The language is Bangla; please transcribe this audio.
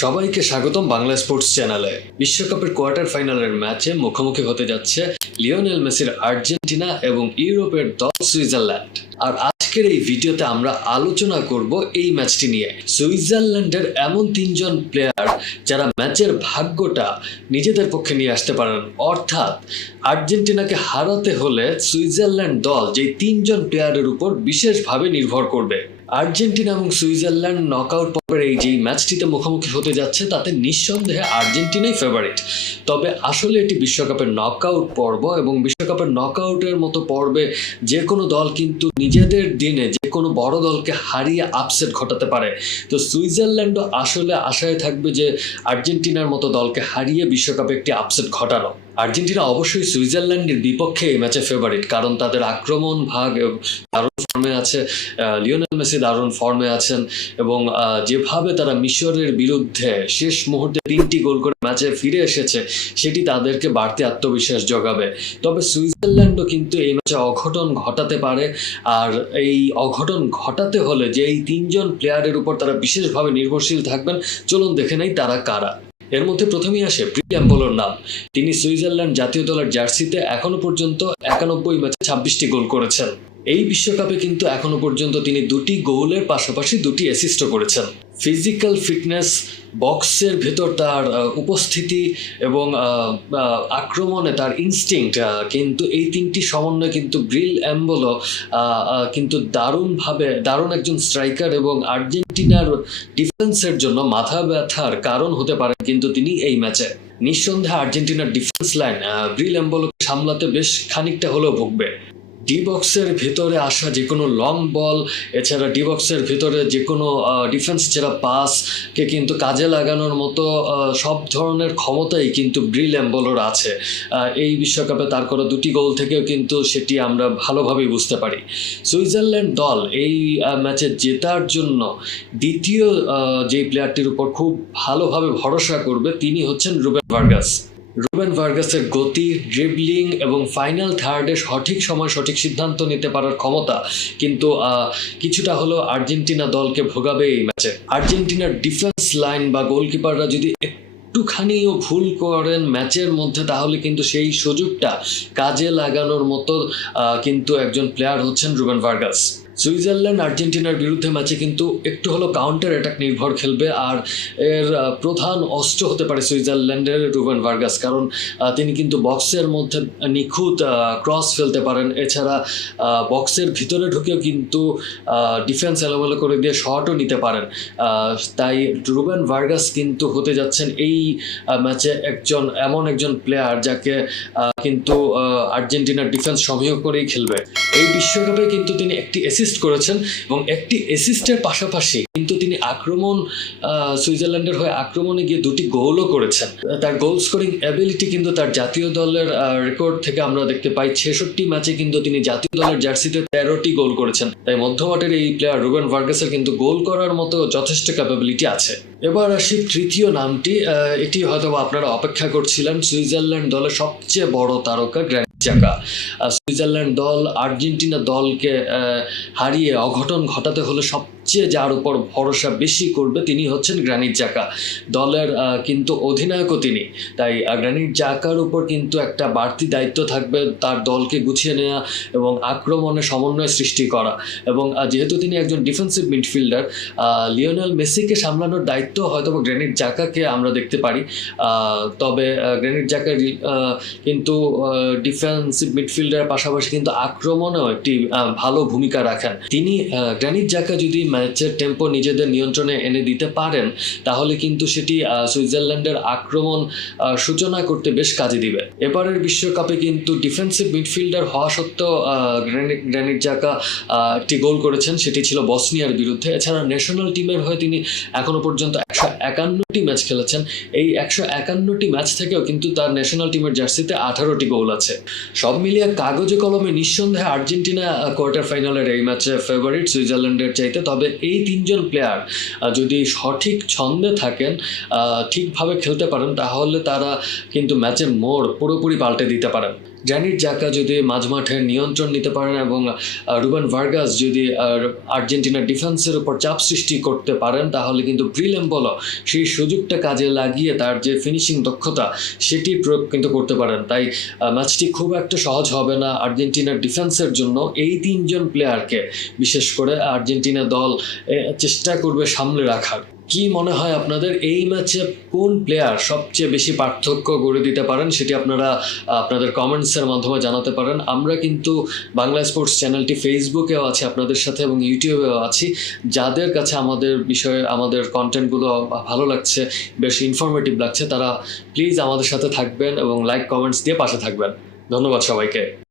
সবাইকে স্বাগতম বাংলা স্পোর্টস চ্যানেলে। বিশ্বকাপের কোয়ার্টার ফাইনালের ম্যাচে মুখোমুখি হতে যাচ্ছে লিওনেল মেসির আর্জেন্টিনা এবং ইউরোপের দল সুইজারল্যান্ড। আর আজকের এই ভিডিওতে আমরা আলোচনা করব এই ম্যাচটি নিয়ে। সুইজারল্যান্ডের এমন তিনজন প্লেয়ার যারা ম্যাচের ভাগ্যটা নিজেদের পক্ষে নিয়ে আসতে পারেন, অর্থাৎ আর্জেন্টিনাকে হারাতে হলে সুইজারল্যান্ড দল যেই তিনজন প্লেয়ারের উপর বিশেষভাবে নির্ভর করবে। আর্জেন্টিনা এবং সুইজারল্যান্ড নকআউট পর্বের এই যে ম্যাচটিতে মুখোমুখি হতে যাচ্ছে তাতে নিঃসন্দেহে আর্জেন্টিনাই ফেভারিট। তবে আসলে এটি বিশ্বকাপের নকআউট পর্ব এবং বিশ্বকাপের নকআউটের মতো পর্বে যে কোনো দল কিন্তু নিজেদের দিনে যে কোনো বড় দলকে হারিয়ে আপসেট ঘটাতে পারে। তো সুইজারল্যান্ডও আসলে আশায় থাকবে যে আর্জেন্টিনার মতো দলকে হারিয়ে বিশ্বকাপে একটি আপসেট ঘটানো। আর্জেন্টিনা অবশ্যই সুইজারল্যান্ডের বিপক্ষে এই ম্যাচে ফেভারিট, কারণ তাদের আক্রমণ ভাগ দারুণ ফর্মে আছে, লিওনেল মেসি দারুণ ফর্মে আছেন এবং যেভাবে তারা মিশরের বিরুদ্ধে শেষ মুহূর্তে 3টি গোল করে ম্যাচে ফিরে এসেছে সেটি তাদেরকে বাড়তি আত্মবিশ্বাস যোগাবে। তবে সুইজারল্যান্ডও কিন্তু এই ম্যাচে অঘটন ঘটাতে পারে, আর এই অঘটন ঘটাতে হলে যে এই তিনজন প্লেয়ারের উপর তারা বিশেষভাবে নির্ভরশীল থাকবেন, চলুন দেখে নেই তারা কারা। এর মধ্যে প্রথমেই আসে ব্রিল এমবোলোর নাম। তিনি সুইজারল্যান্ড জাতীয় দলের জার্সিতে এখনো পর্যন্ত 91 ম্যাচে 26টি গোল করেছেন। এই বিশ্বকাপে কিন্তু এখনো পর্যন্ত তিনি 2টি গোলের পাশাপাশি 2টি অ্যাসিস্টও করেছেন। ফিজিক্যাল ফিটনেস, বক্সের ভেতর তার উপস্থিতি এবং আক্রমণে তার ইনস্টিংক্ট, কিন্তু এই তিনটি সমন্বয় কিন্তু ব্রিল এমবোলো কিন্তু দারুণ একজন স্ট্রাইকার এবং আর্জেন্টিনার ডিফেন্সের জন্য মাথা ব্যথার কারণ হতে পারে কিন্তু তিনি এই ম্যাচে। নিঃসন্দেহে আর্জেন্টিনার ডিফেন্স লাইন ব্রিল এমবোলোকে সামলাতে বেশ খানিকটা হলেও ভুগবে। ডি বক্সের ভেতরে আসা যে কোনো লং বল, এছাড়া ডি বক্সের ভেতরে যে কোনো ডিফেন্স ছাড়া পাসকে কিন্তু কাজে লাগানোর মতো সব ধরনের ক্ষমতাই কিন্তু ব্রিল এমবোলোর আছে। এই বিশ্বকাপে তার করা 2টি গোল থেকেও কিন্তু সেটি আমরা ভালোভাবেই বুঝতে পারি। সুইজারল্যান্ড দল এই ম্যাচে জেতার জন্য দ্বিতীয় যেই প্লেয়ারটির উপর খুব ভালোভাবে ভরসা করবে তিনি হচ্ছেন রুবেন ভার্গাস। রুবেন ভার্গাসের গতি, ড্রিবলিং এবং ফাইনাল থার্ডে সঠিক সময় সঠিক সিদ্ধান্ত নিতে পারার ক্ষমতা কিন্তু কিছুটা হলেও আর্জেন্টিনা দলকে ভোগাবে এই ম্যাচে। আর্জেন্টিনার ডিফেন্স লাইন বা গোলকিপাররা যদি একটুখানিও ভুল করেন ম্যাচের মধ্যে, তাহলে কিন্তু সেই সুযোগটা কাজে লাগানোর মতো কিন্তু একজন প্লেয়ার হচ্ছেন রুবেন ভার্গাস। সুইজারল্যান্ড আর্জেন্টিনার বিরুদ্ধে ম্যাচে কিন্তু একটু হলো কাউন্টার অ্যাটাক নির্ভর খেলবে, আর এর প্রধান অস্ত্র হতে পারে সুইজারল্যান্ডের রুবেন ভার্গাস, কারণ তিনি কিন্তু বক্সের মধ্যে নিখুঁত ক্রস ফেলতে পারেন, এছাড়া বক্সের ভিতরে ঢুকেও কিন্তু ডিফেন্স এলোমেলো করে দিয়ে শটও নিতে পারেন। তাই রুবেন ভার্গাস কিন্তু হতে যাচ্ছেন এই ম্যাচে এমন একজন প্লেয়ার যাকে কিন্তু আর্জেন্টিনার ডিফেন্স সমীহ করেই খেলবে। এই বিশ্বকাপে কিন্তু তিনি একটি অ্যাসিস্ট করেছেন এবং একটি অ্যাসিস্টের পাশাপাশি কিন্তু তিনি সুইজারল্যান্ডের হয়ে আক্রমণে গিয়ে 2টি গোলও করেছেন। তার গোল স্কোরিং অ্যাবিলিটি কিন্তু তার জাতীয় দলের রেকর্ড থেকে আমরা দেখতে পাই। 66 ম্যাচে কিন্তু তিনি জাতীয় দলের জার্সিতে 13টি গোল করেছেন। তাই মধ্যমাঠের এই প্লেয়ার রুবেন ভার্গাসের কিন্তু গোল করার মতো যথেষ্ট ক্যাপাবিলিটি আছে। এবার আসি তৃতীয় নামটি। এটি হয়তো আপনারা অপেক্ষা করছিলেন। সুইজারল্যান্ড দলের সবচেয়ে বড় তারকা গ্র্যানিট জাকা। সুইজারল্যান্ড দল আর্জেন্টিনা দলকে হারিয়ে অঘটন ঘটাতে হলে সবচেয়ে যার উপর ভরসা বেশি করবে তিনি হচ্ছেন গ্র্যানিট জাকা। দলের কিন্তু অধিনায়কও তিনি। তাই গ্র্যানিট জাকার উপর কিন্তু একটা বাড়তি দায়িত্ব থাকবে তার দলকে গুছিয়ে নেওয়া এবং আক্রমণে সমন্বয় সৃষ্টি করা। এবং যেহেতু তিনি একজন ডিফেন্সিভ মিডফিল্ডার, লিওনেল মেসিকে সামলানোর দায়িত্ব হয়তো গ্র্যানিট জাকাকে আমরা দেখতে পারি। তবে গ্র্যানিট জাকা কিন্তু ডিফেন্সিভ মিডফিল্ডারের পাশাপাশি কিন্তু আক্রমণেও একটি ভালো ভূমিকা রাখেন তিনি। গ্র্যানিট জাকা যদি ম্যাচের টেম্পো নিজেদের নিয়ন্ত্রণে এনে দিতে পারেন তাহলে কিন্তু সেটি সুইজারল্যান্ডের আক্রমণ সূচনা করতে বেশ কাজে দিবে। এবারের বিশ্বকাপে কিন্তু ডিফেন্সিভ মিডফিল্ডার হওয়া সত্ত্বেও গ্র্যানিট জাকা একটি গোল করেছেন, সেটি ছিল বসনিয়ার বিরুদ্ধে। এছাড়া ন্যাশনাল টিমের হয়ে তিনি এখনো পর্যন্ত 151টি ম্যাচ খেলেছেন। এই 151টি ম্যাচ থেকেও কিন্তু তার ন্যাশনাল টিমের জার্সিতে 18টি গোল আছে। সব মিলিয়ে কাগজে কলমে নিঃসন্দেহে আর্জেন্টিনা কোয়ার্টার ফাইনালের এই ম্যাচে ফেভারিট সুইজারল্যান্ডের চাইতে। তবে এই তিনজন প্লেয়ার যদি সঠিক ছন্দে থাকেন, ঠিকভাবে খেলতে পারেন, তাহলে তারা কিন্তু ম্যাচের মোড় পুরোপুরি পাল্টে দিতে পারেন। গ্র্যানিট জাকা যদি মাঝমাঠের নিয়ন্ত্রণ নিতে পারেন এবং রুবেন ভার্গাস যদি আর্জেন্টিনার ডিফেন্সের উপর চাপ সৃষ্টি করতে পারেন, তাহলে কিন্তু ব্রিল এমবোলো সেই সুযোগটা কাজে লাগিয়ে তার যে ফিনিশিং দক্ষতা সেটি প্রয়োগ কিন্তু করতে পারেন। তাই ম্যাচটি খুব একটা সহজ হবে না আর্জেন্টিনার ডিফেন্সের জন্য। এই তিনজন প্লেয়ারকে বিশেষ করে আর্জেন্টিনা দল চেষ্টা করবে সামলে রাখার। কি মনে হয় আপনাদের, এই ম্যাচে কোন প্লেয়ার সবচেয়ে বেশি পার্থক্য গড়ে দিতে পারেন সেটি আপনারা আপনাদের কমেন্টসের মাধ্যমে জানাতে পারেন। আমরা কিন্তু বাংলা স্পোর্টস চ্যানেলটি ফেসবুকেও আছে আপনাদের সাথে এবং ইউটিউবেও আছি। যাদের কাছে আমাদের বিষয়ে আমাদের কন্টেন্টগুলো ভালো লাগছে, বেশ ইনফরমেটিভ লাগছে, তারা প্লিজ আমাদের সাথে থাকবেন এবং লাইক কমেন্টস দিয়ে পাশে থাকবেন। ধন্যবাদ সবাইকে।